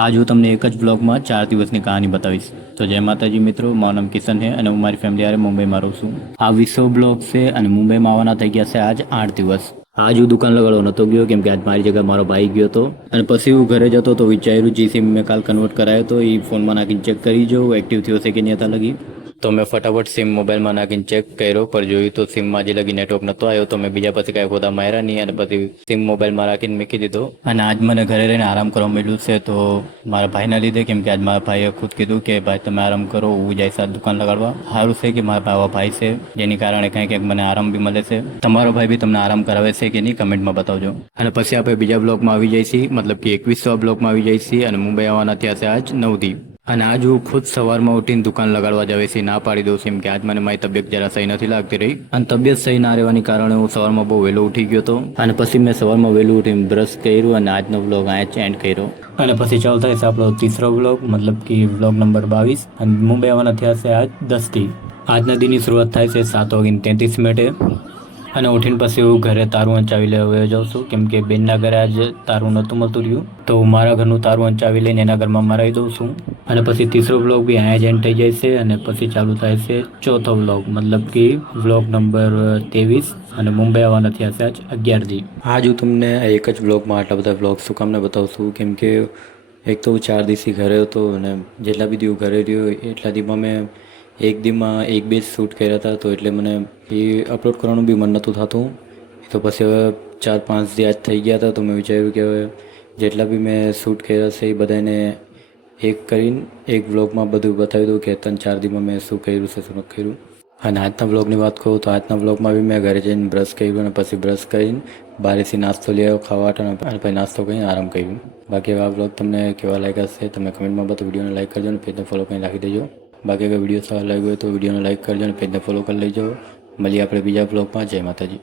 આજ હું તમને એક જ બ્લોગમાં 4 દિવસની કહાની બતાવીશ. તો જય માતાજી મિત્રો, મારું નામ કિશન છે અને હું મારી ફેમિલી હારે મુંબઈમાં રહું છું. આ વિશ્વ બ્લોગ છે અને મુંબઈમાં આવવાના થઈ ગયા છે આજ 8 દિવસ. આજ હું દુકાન લગાડવા નહોતો ગયો કેમ કે આજ મારી જગ્યાએ મારો ભાઈ ગયો હતો અને પછી હું ઘરે જતો તો વિચાર્યું જી સિમ મેં કાલ કન્વર્ટ કરાયો તો એ ફોનમાં નાખીને ચેક કરી જોઉં એક્ટિવ થયો છે કે નહીં હતા લગી. તો મેં ફટાફટ સિમ મોબાઈલમાં નાખીને ચેક કર્યો પર જોયું તો સિમમાં જે લગી નેટવર્ક નહોતો આવ્યો તો મેં બીજા પછી કાંઈ ખોદા માર્યા નહીં અને પછી સિમ મોબાઈલમાં રાખીને મૂકી દીધો. અને આજ મને ઘરે રહીને આરામ કરવા મળ્યું છે તો મારા ભાઈના લીધે, કેમ કે આજ મારા ભાઈએ ખુદ કીધું કે ભાઈ તમે આરામ કરો, હું જાય સાથ દુકાન લગાડવા. સારું છે કે મારા આવા ભાઈ છે જેની કારણે કંઈક મને આરામ બી મળે છે. તમારો ભાઈ બી તમને આરામ કરાવે છે કે નહીં કમેન્ટમાં બતાવજો. અને પછી આપણે બીજા બ્લોગમાં આવી જાય છીએ, મતલબ કે 2100 બ્લોગમાં આવી જાય છીએ અને મુંબઈ આવવાના થયા છે આજ 9 દી. અને આજ હું ખુદ સવારમાં ઉઠીને દુકાન લગાડવા જાવે છે, ના પાડી દઉં છું એમ કે આજ મને મારી તબિયત જરા સહી નથી લાગતી રહી અને તબિયત સહી ના રહેવાની કારણે હું સવારમાં બહુ વહેલો ઉઠી ગયો હતો અને પછી મેં સવારમાં વહેલું ઉઠીને બ્રશ કર્યું અને આજનો વ્લોગ અહીંયા એન્ડ કર્યો. અને પછી ચાલુ થાય છે આપણો ત્રીસો વ્લોગ, મતલબ કે વ્લોગ નંબર 22 અને મુંબઈ આવવાના થયા છે આજ 10 થી. આજના દિનની શરૂઆત થાય છે 7:33 અને ઉઠીને પછી હું ઘરે તારું અંચાવી લેવા જાઉં છું કેમ કે બેનના ઘરે આજે તારું નહોતું મળતું રહ્યું તો હું મારા ઘરનું તારું અંચાવી લઈને એના ઘરમાં મરાવી દઉં છું. અને પછી ત્રીસો વ્લોગ બી અહીંયા જ એન્ડ થઈ જાય છે અને પછી ચાલુ થાય છે ચોથો વ્લોગ, મતલબ કે વ્લોગ નંબર 23 અને મુંબઈ આવવાના થયા છે આજ 11 દી. આજ હું તમને એક જ વ્લોગમાં આટલા બધા વ્લોગ શું કામને બતાવું છું કેમ કે એક તો હું 4 દિવસથી ઘરે હતો અને જેટલા બી દી હું ઘરે રહ્યો એટલા દીમાં મેં એક દીમાં 1-2 શૂટ કર્યા હતા તો એટલે મને એ અપલોડ કરવાનું બી મન નહોતું થતું. તો પછી હવે 4-5 દી આજ થઈ ગયા હતા તો મેં વિચાર્યું કે હવે જેટલા બી મેં શૂટ કર્યા છે એ બધાને એક કરીને એક વ્લોગમાં બધું બતાવી દઉં કે 3-4 દીમાં મેં શું કર્યું છે શું નથી કર્યું. અને આજના વ્લોગની વાત કરું તો આજના વ્લોગમાં બી મેં ઘરે જઈને બ્રશ કર્યું અને પછી બ્રશ કરીને બહારથી નાસ્તો લઈ આવ્યો ખાવા માટે અને પછી નાસ્તો કરીને આરામ કર્યું. બાકી આ વ્લોગ તમને કેવા લાગ્યા છે તમે કમેન્ટમાં બતાવો. વિડીયોને લાઈક કરજો અને પેજને ફોલો કરીને રાખી દેજો. બાકી અગર વિડીયો સારો લાગ્યો હોય તો વિડીયોને લાઈક કરજો અને પેજને ફોલો કરી લેજો. મળીએ આપણે બીજા બ્લોગમાં. જય માતાજી.